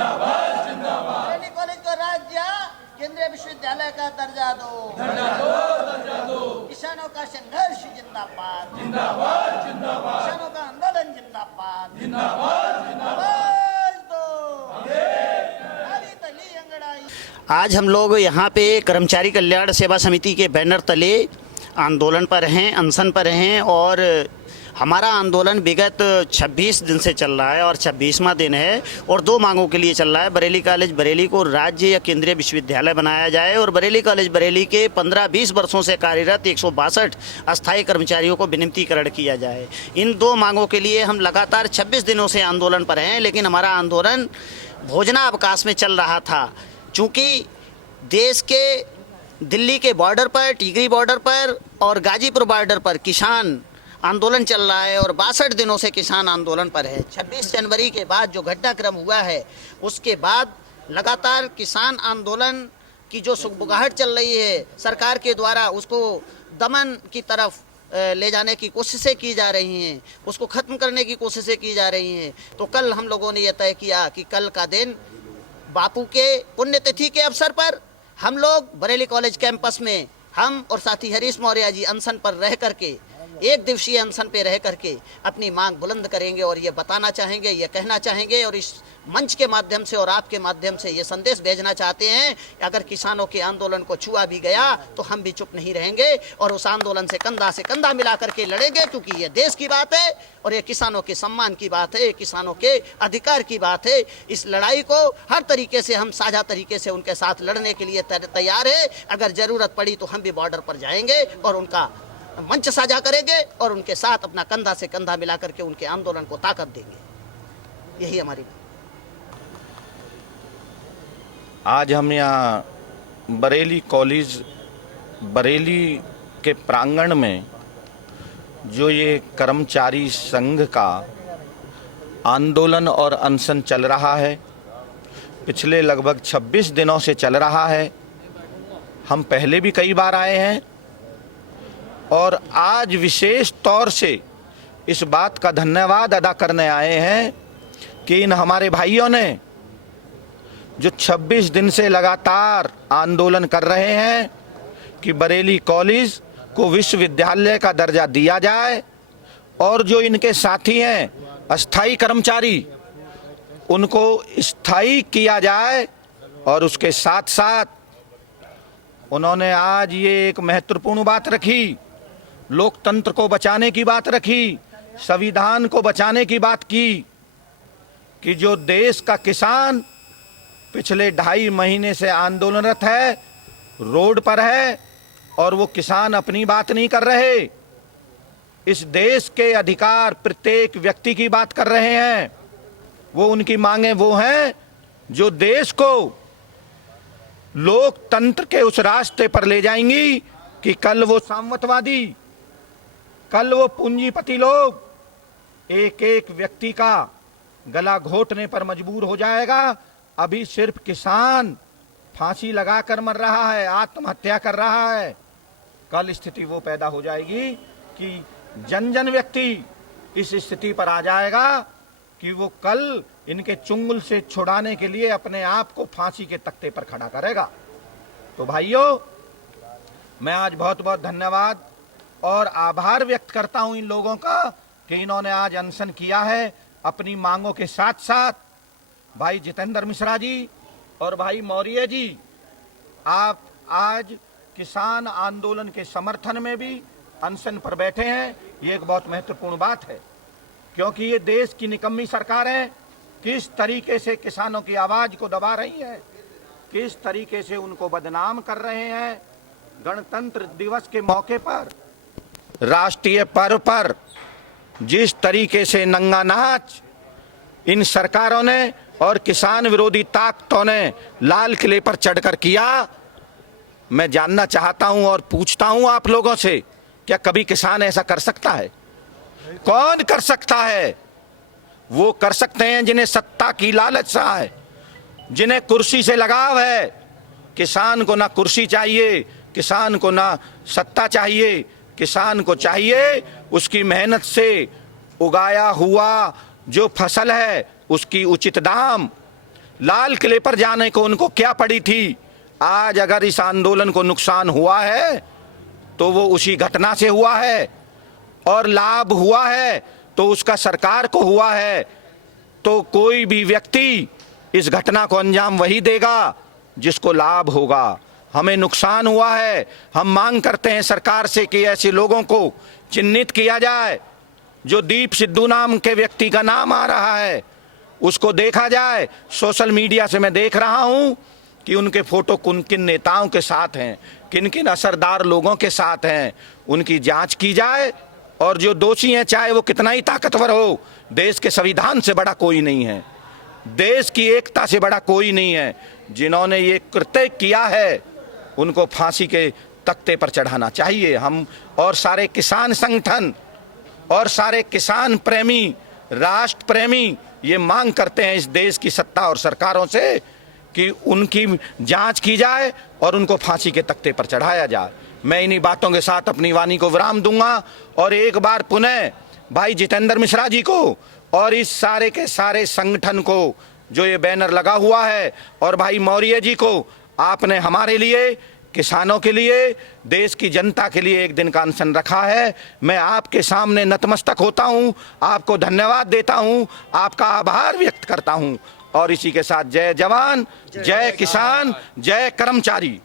Bareilly college को राज्य केंद्रीय विश्वविद्यालय का दर्जा दो। किसानों का संघर्ष जिंदाबाद। किसानों का आंदोलन जिंदाबाद। आवाज दो। नाली तली अंगड़ाई। आज हम लोग यहाँ पे कर्मचारी कल्याण सेवा समिति के बैनर तले आंदोलन पर हैं, अनशन पर हैं और हमारा आंदोलन विगत 26 दिन से चल रहा है और 26वां दिन है और दो मांगों के लिए चल रहा है। बरेली कॉलेज बरेली को राज्य या केंद्रीय विश्वविद्यालय बनाया जाए और बरेली कॉलेज बरेली के 15-20 वर्षों से कार्यरत 162 अस्थायी कर्मचारियों को विनियमितीकरण किया जाए। इन दो मांगों के लिए हम लगातार 26 दिनों से आंदोलन पर हैं, लेकिन हमारा आंदोलन भोजनावकाश में चल रहा था। चूँकि देश के दिल्ली के बॉर्डर पर, टिकरी बॉर्डर पर और गाजीपुर बॉर्डर पर किसान आंदोलन चल रहा है और 62 दिनों से किसान आंदोलन पर है। 26 जनवरी के बाद जो घटनाक्रम हुआ है उसके बाद लगातार किसान आंदोलन की जो सुगबुगाहट चल रही है सरकार के द्वारा, उसको दमन की तरफ ले जाने की कोशिशें की जा रही हैं, उसको ख़त्म करने की कोशिशें की जा रही हैं। तो कल हम लोगों ने यह तय किया कि कल का दिन बापू के पुण्यतिथि के अवसर पर हम लोग बरेली कॉलेज कैंपस में हम और साथी हरीश मौर्य जी अनशन पर रह करके, एक दिवसीय अनशन पे रह करके अपनी मांग बुलंद करेंगे और ये बताना चाहेंगे, ये कहना चाहेंगे और इस मंच के माध्यम से और आपके माध्यम से ये संदेश भेजना चाहते हैं कि अगर किसानों के आंदोलन को छुआ भी गया तो हम भी चुप नहीं रहेंगे और उस आंदोलन से कंधा मिला करके लड़ेंगे, क्योंकि ये देश की बात है और ये किसानों के सम्मान की बात है, किसानों के अधिकार की बात है। इस लड़ाई को हर तरीके से हम साझा तरीके से उनके साथ लड़ने के लिए तैयार है। अगर ज़रूरत पड़ी तो हम भी बॉर्डर पर जाएंगे और उनका मंच साझा करेंगे और उनके साथ अपना कंधा से कंधा मिला करके उनके आंदोलन को ताकत देंगे। यही हमारी। आज हम यहाँ बरेली कॉलेज बरेली के प्रांगण में जो ये कर्मचारी संघ का आंदोलन और अनशन चल रहा है, पिछले लगभग 26 दिनों से चल रहा है। हम पहले भी कई बार आए हैं और आज विशेष तौर से इस बात का धन्यवाद अदा करने आए हैं कि इन हमारे भाइयों ने जो 26 दिन से लगातार आंदोलन कर रहे हैं कि बरेली कॉलेज को विश्वविद्यालय का दर्जा दिया जाए और जो इनके साथी हैं अस्थायी कर्मचारी, उनको स्थायी किया जाए। और उसके साथ साथ उन्होंने आज ये एक महत्वपूर्ण बात रखी, लोकतंत्र को बचाने की बात रखी, संविधान को बचाने की बात की कि जो देश का किसान पिछले 2.5 महीने से आंदोलनरत है, रोड पर है और वो किसान अपनी बात नहीं कर रहे, इस देश के अधिकार प्रत्येक व्यक्ति की बात कर रहे हैं। वो उनकी मांगें वो हैं जो देश को लोकतंत्र के उस रास्ते पर ले जाएंगी कि कल वो साम्यवादी, कल वो पूंजीपति लोग एक एक व्यक्ति का गला घोटने पर मजबूर हो जाएगा। अभी सिर्फ किसान फांसी लगाकर मर रहा है, आत्महत्या कर रहा है। कल स्थिति वो पैदा हो जाएगी कि जन जन व्यक्ति इस स्थिति पर आ जाएगा कि वो कल इनके चुंगल से छुड़ाने के लिए अपने आप को फांसी के तख्ते पर खड़ा करेगा। तो भाइयों, मैं आज बहुत बहुत धन्यवाद और आभार व्यक्त करता हूं इन लोगों का कि इन्होंने आज अनशन किया है। अपनी मांगों के साथ साथ भाई जितेंद्र मिश्रा जी और भाई मौर्य जी, आप आज किसान आंदोलन के समर्थन में भी अनशन पर बैठे हैं। ये एक बहुत महत्वपूर्ण बात है, क्योंकि ये देश की निकम्मी सरकार है किस तरीके से किसानों की आवाज को दबा रही है, किस तरीके से उनको बदनाम कर रहे हैं। गणतंत्र दिवस के मौके पर, राष्ट्रीय पर्व पर जिस तरीके से नंगा नाच इन सरकारों ने और किसान विरोधी ताकतों ने लाल किले पर चढ़कर किया, मैं जानना चाहता हूं और पूछता हूं आप लोगों से, क्या कभी किसान ऐसा कर सकता है? कौन कर सकता है? वो कर सकते हैं जिन्हें सत्ता की लालच सा है, जिन्हें कुर्सी से लगाव है। किसान को ना कुर्सी चाहिए, किसान को ना सत्ता चाहिए, किसान को चाहिए उसकी मेहनत से उगाया हुआ जो फसल है उसकी उचित दाम। लाल किले पर जाने को उनको क्या पड़ी थी। आज अगर इस आंदोलन को नुकसान हुआ है तो वो उसी घटना से हुआ है, और लाभ हुआ है तो उसका सरकार को हुआ है। तो कोई भी व्यक्ति इस घटना को अंजाम वही देगा जिसको लाभ होगा। हमें नुकसान हुआ है, हम मांग करते हैं सरकार से कि ऐसे लोगों को चिन्हित किया जाए। जो दीप सिद्धू नाम के व्यक्ति का नाम आ रहा है उसको देखा जाए। सोशल मीडिया से मैं देख रहा हूं कि उनके फोटो किन किन नेताओं के साथ हैं, किन किन असरदार लोगों के साथ हैं, उनकी जांच की जाए। और जो दोषी हैं, चाहे वो कितना ही ताकतवर हो, देश के संविधान से बड़ा कोई नहीं है, देश की एकता से बड़ा कोई नहीं है। जिन्होंने ये कृत्य किया है उनको फांसी के तख्ते पर चढ़ाना चाहिए। हम और सारे किसान संगठन और सारे किसान प्रेमी, राष्ट्र प्रेमी ये मांग करते हैं इस देश की सत्ता और सरकारों से कि उनकी जांच की जाए और उनको फांसी के तख्ते पर चढ़ाया जाए। मैं इन्हीं बातों के साथ अपनी वाणी को विराम दूंगा और एक बार पुनः भाई जितेंद्र मिश्रा जी को और इस सारे के सारे संगठन को जो ये बैनर लगा हुआ है, और भाई मौर्य जी को, आपने हमारे लिए, किसानों के लिए, देश की जनता के लिए एक दिन का अनशन रखा है। मैं आपके सामने नतमस्तक होता हूं, आपको धन्यवाद देता हूं, आपका आभार व्यक्त करता हूं। और इसी के साथ जय जवान, जय किसान, जय कर्मचारी।